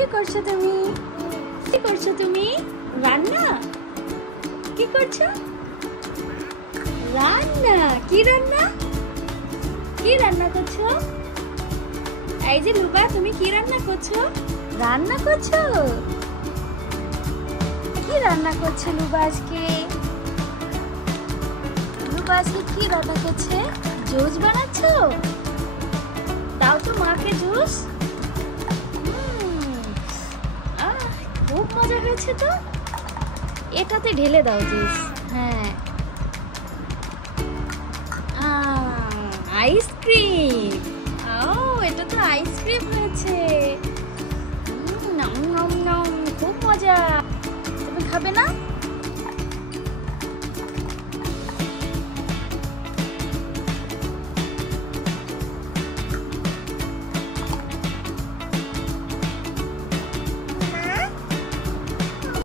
কি করছো তুমি? কি করছো তুমি? রান্না? কি করছো? রান্না? কি রান্না? কি রান্না করছো? এই যে লুবা, তুমি কি রান্না করছো? রান্না করছো? কি রান্না করছো লুবা আজকে? লুবা আজকে কি রান্না করছে? জুস বানাচ্ছো? দাও তো মাকে জুস। খুব মজা হয়েছে তো। এটাতে ঢেলে দাও জুস। হ্যাঁ, আইসক্রিম। ও, এটা তো আইসক্রিম হয়েছে। নম নম নম, খুব মজা। তুমি খাবে না?